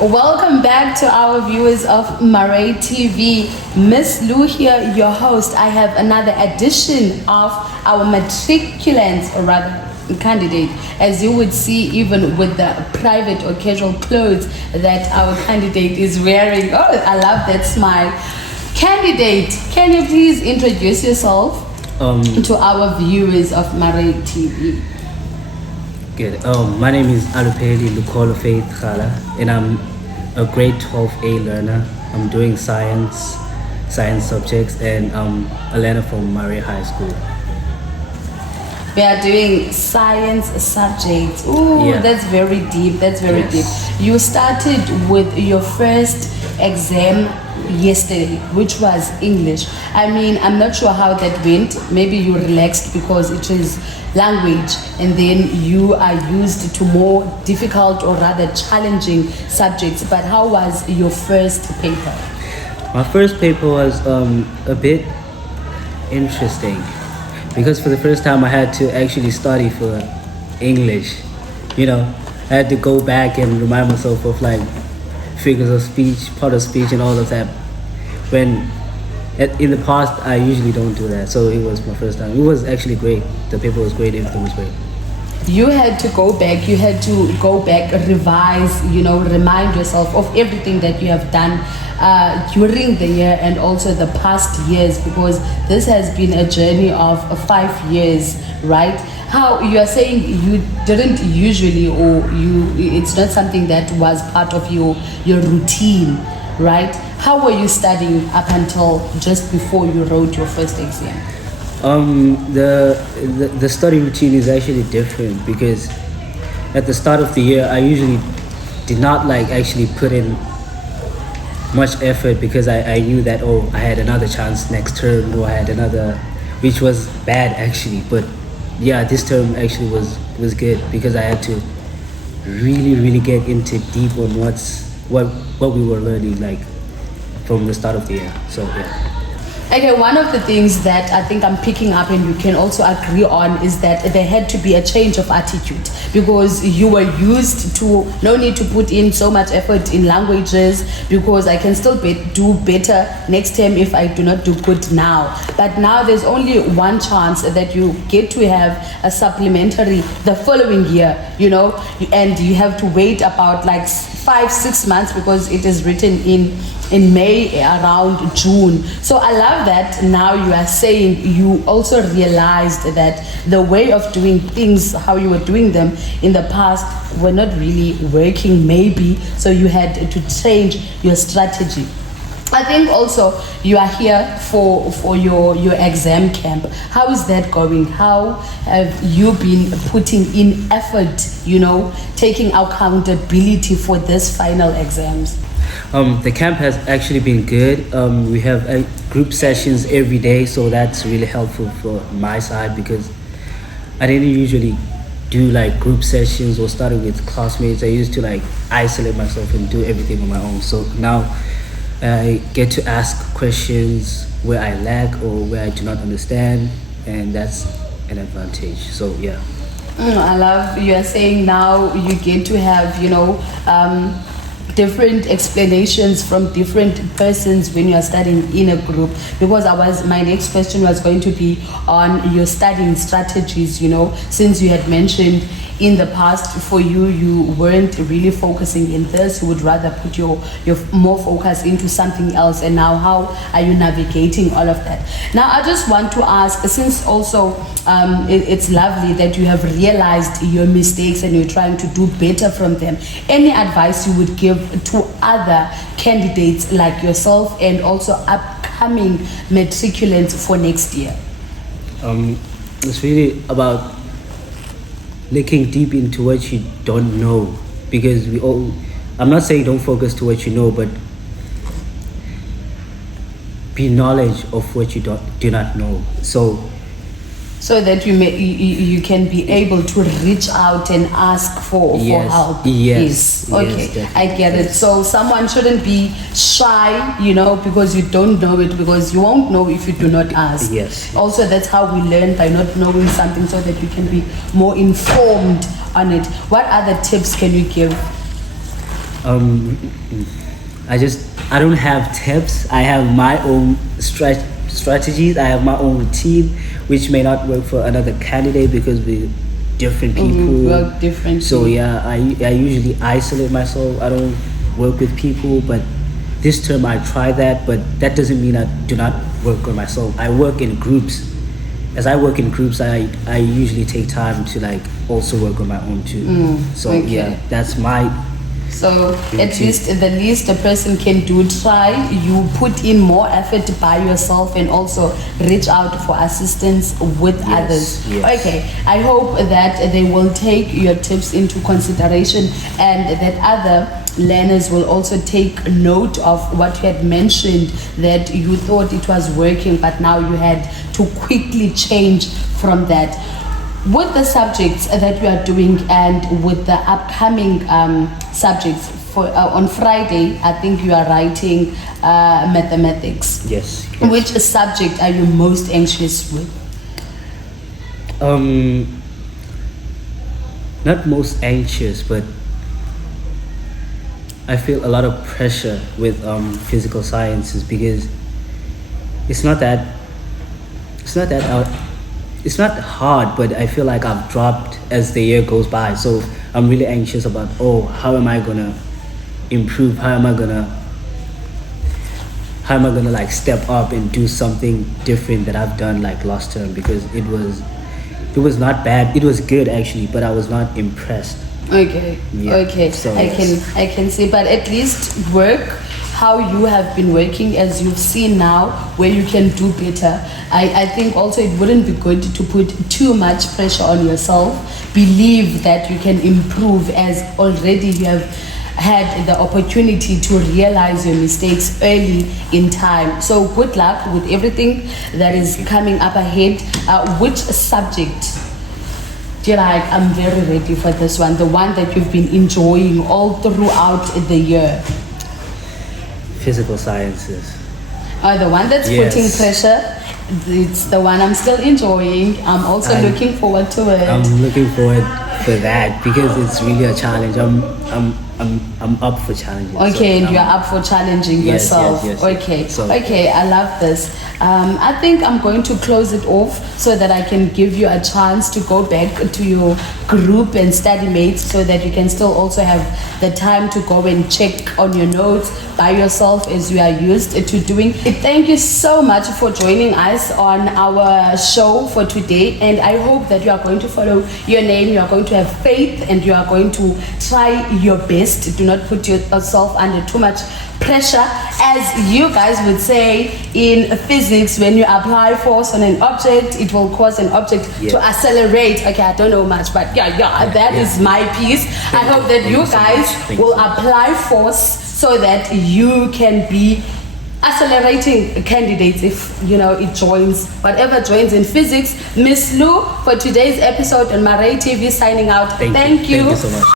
Welcome back to our viewers of MurrayTV. Miss Lou here, your host. I have another edition of our matriculants, or rather candidate, as you would see even with the private or casual clothes that our candidate is wearing. Oh, I love that smile. Candidate, can you please introduce yourself to our viewers of MurrayTV? Good. My name is Alupheli, Rala, and I'm a grade 12A learner. I'm doing science subjects, and I'm a learner from Murray High School. We are doing science subjects. Ooh, yeah. That's very deep. That's very deep. You started with your first exam yesterday, which was English. I mean, I'm not sure how that went. Maybe you relaxed because it is language, and then you are used to more difficult or rather challenging subjects. But how was your first paper? My first paper was a bit interesting because for the first time I had to actually study for English. You know, I had to go back and remind myself of like figures of speech, part of speech, and all of that. When in the past I usually don't do that, so it was my first time. It was actually great. The paper was great. Everything was great. You had to go back. You had to go back, revise. You know, remind yourself of everything that you have done during the year and also the past years, because this has been a journey of 5 years, right? How you are saying you didn't usually, or it's not something that was part of your routine, right? How were you studying up until just before you wrote your first exam? The study routine is actually different because at the start of the year I usually did not like actually put in much effort because I knew that I had another chance next term, or I had another, which was bad actually. But yeah, this term actually was good because I had to really get into deep on what we were learning like from the start of the year. So yeah. Okay, one of the things that I think I'm picking up and you can also agree on is that there had to be a change of attitude, because you were used to no need to put in so much effort in languages because I can still do better next time if I do not do good now. But now there's only one chance that you get to have a supplementary the following year, you know, and you have to wait about like 5-6 months because it is written in May around June. So I love that now you are saying you also realized that the way of doing things, how you were doing them in the past, were not really working maybe, so you had to change your strategy. I think also you are here for your exam camp. How is that going? How have you been putting in effort, you know, taking accountability for this final exams? The camp has actually been good. We have group sessions every day, so that's really helpful for my side because I didn't usually do like group sessions or study with classmates. I used to like isolate myself and do everything on my own. So now I get to ask questions where I lack or where I do not understand, and that's an advantage. So yeah. I love you are saying now you get to have, you know, different explanations from different persons when you are studying in a group, because my next question was going to be on your studying strategies, you know, since you had mentioned in the past for you weren't really focusing in this, you would rather put your more focus into something else, and now how are you navigating all of that? Now I just want to ask, since also it's lovely that you have realized your mistakes and you're trying to do better from them, any advice you would give to other candidates like yourself and also upcoming matriculants for next year? It's really about looking deep into what you don't know, because I'm not saying don't focus to what you know, but be knowledge of what you do not know, so that you can be able to reach out and ask for help. Yes. Okay, Yes, I get it. So someone shouldn't be shy, you know, because you don't know it, because you won't know if you do not ask. Yes. Also, that's how we learn, by not knowing something, so that you can be more informed on it. What other tips can you give? I don't have tips. I have my own strategies. I have my own routine, which may not work for another candidate because we're different people. Work differently. So yeah, I usually isolate myself. I don't work with people, but this term I try that, but that doesn't mean I do not work on myself. I work in groups. As I work in groups, I usually take time to like also work on my own too. So okay. yeah, that's my. So at least the least a person can do, try. You put in more effort by yourself and also reach out for assistance with others. Yes. Okay, I hope that they will take your tips into consideration and that other learners will also take note of what you had mentioned, that you thought it was working but now you had to quickly change from that. With the subjects that we are doing and with the upcoming subjects for on Friday, I think you are writing mathematics. Yes. Which subject are you most anxious with? Not most anxious, but I feel a lot of pressure with physical sciences because it's not hard, but I feel like I've dropped as the year goes by. So I'm really anxious about, how am I gonna improve? How am I gonna like step up and do something different that I've done like last term, because it was not bad. It was good actually, but I was not impressed. Okay. Yeah. Okay. So I can see, but at least work how you have been working, as you've seen now where you can do better. I think also it wouldn't be good to put too much pressure on yourself. Believe that you can improve, as already you have had the opportunity to realize your mistakes early in time. So good luck with everything that is coming up ahead. Which subject do you like? I'm very ready for this one, the one that you've been enjoying all throughout the year. Physical sciences. The one that's putting pressure. It's the one I'm still enjoying. I'm also looking forward to it. I'm looking forward for that because it's really a challenge. I'm up for challenges. Okay, so, and you're up for challenging yourself. Yes. Okay, So, okay, I love this. I think I'm going to close it off so that I can give you a chance to go back to your group and study mates, so that you can still also have the time to go and check on your notes by yourself as you are used to doing. Thank you so much for joining us on our show for today, and I hope that you are going to follow your name, you are going to have faith, and you are going to try your best. Do not put yourself under too much pressure. As you guys would say in physics, when you apply force on an object, it will cause an object to accelerate. Okay, I don't know much, but that is my piece. I hope that you guys will apply force so that you can be accelerating candidates if it joins, whatever joins in physics. Miss Lou, for today's episode on MurrayTV, signing out. Thank you. Thank you so much.